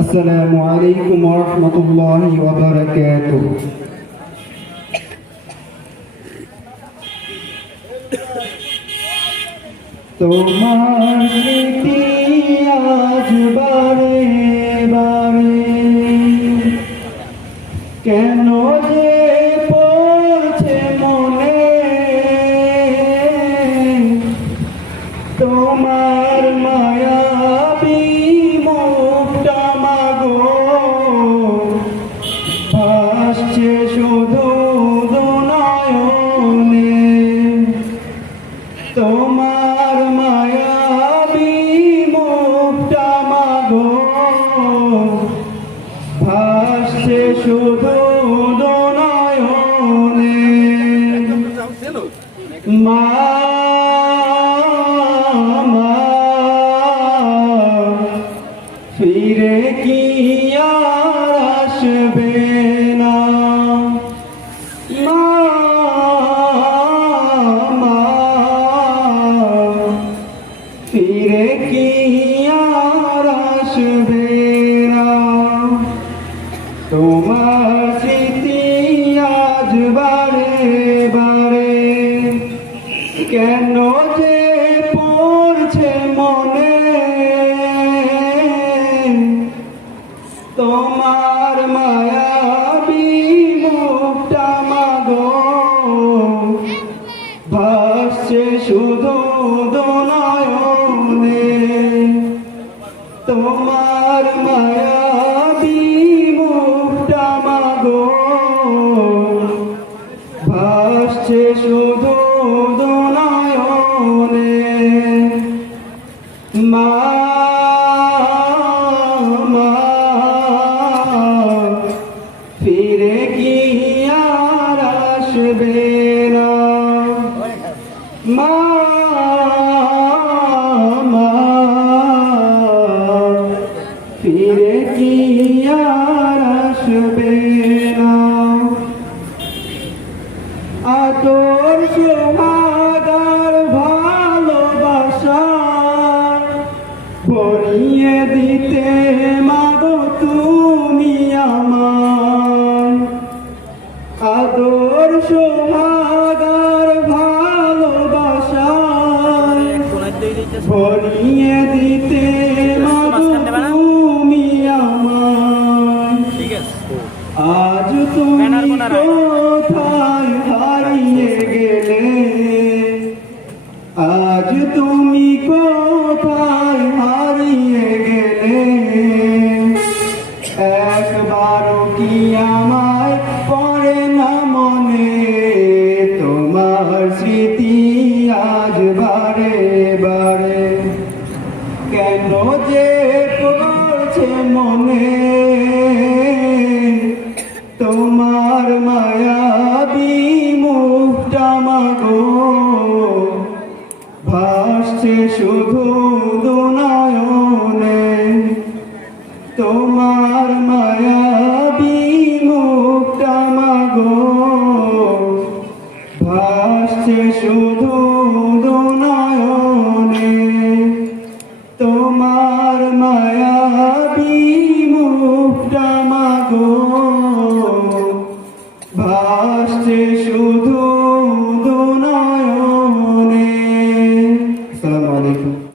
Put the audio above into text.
আসসালামু আলাইকুম ওয়া রাহমাতুল্লাহি ওয়া বারাকাতুহু। তোমার নীতি মা ফিরে কি আসবে? কেন যে পড়ছে মনে? তোমার মায়াবী মুখটা মাগো। ভাসছে শুধু দোনয়নে। তোমার মায়াবী মুখটা মাগো। ভাসছে শুধু ফিরে কি আর আসবে না? মা ফিরে কি আর আসবে না? আতর সোহাগার পরিয়ে দিতে মাগো তুমি আমার। আদর সোহাগার ভালোবাসায় ভরিয়ে দিতে কেন যে পড়ছে মনে? তোমার মায়াবী মুখটা মাগো ভাসছে শুধু মায়াবী মুখটা মাগো। ভাসছে শুধু